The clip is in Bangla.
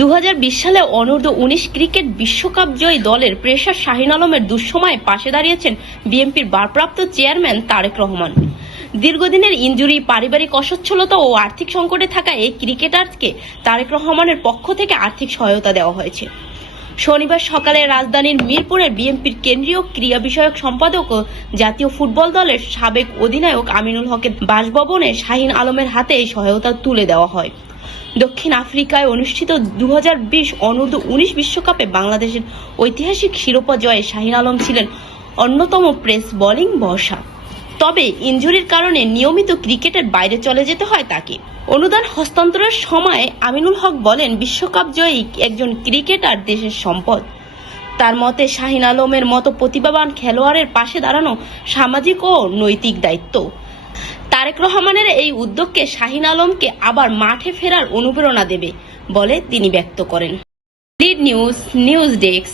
2020 সালে অনূর্ধ্ব-19 ক্রিকেট বিশ্বকাপ জয়ী দলের পেসার শাহিন আলমের দুঃসময়ে পাশে দাঁড়িয়েছেন বিএনপির ভারপ্রাপ্ত চেয়ারম্যান তারেক রহমান। দীর্ঘদিনের ইনজুরি, পারিবারিক অসচ্ছলতা ও আর্থিক সংকটে থাকা এই ক্রিকেটারকে তারেক রহমানের পক্ষ থেকে আর্থিক সহায়তা দেওয়া হয়েছে। শনিবার সকালে রাজধানীর মিরপুরের বিএনপির কেন্দ্রীয় ক্রীড়া বিষয়ক সম্পাদক ও জাতীয় ফুটবল দলের সাবেক অধিনায়ক আমিনুল হকের বাসভবনে শাহিন আলমের হাতে এই সহায়তা তুলে দেওয়া হয়। দক্ষিণ আফ্রিকায় অনুষ্ঠিত 2020 অনূর্ধ্ব-19 বিশ্বকাপে বাংলাদেশের ঐতিহাসিক শিরোপা জয়ে শাহিন আলম ছিলেন অন্যতম পেস বোলিং ভরসা। তবে ইনজুরির কারণে নিয়মিত ক্রিকেটের বাইরে চলে যেতে হয় তাকে। অনুদান হস্তান্তরের সময় আমিনুল হক বলেন, বিশ্বকাপ জয়ী একজন ক্রিকেটার দেশের সম্পদ। তার মতে শাহিন আলমের মতো প্রতিভাবান খেলোয়াড়ের পাশে দাঁড়ানো সামাজিক ও নৈতিক দায়িত্ব। তারেক রহমানের এই উদ্যোগকে শাহিন আলমকে আবার মাঠে ফেরার অনুপ্রেরণা দেবে বলে তিনি ব্যক্ত করেন। Lead news desk.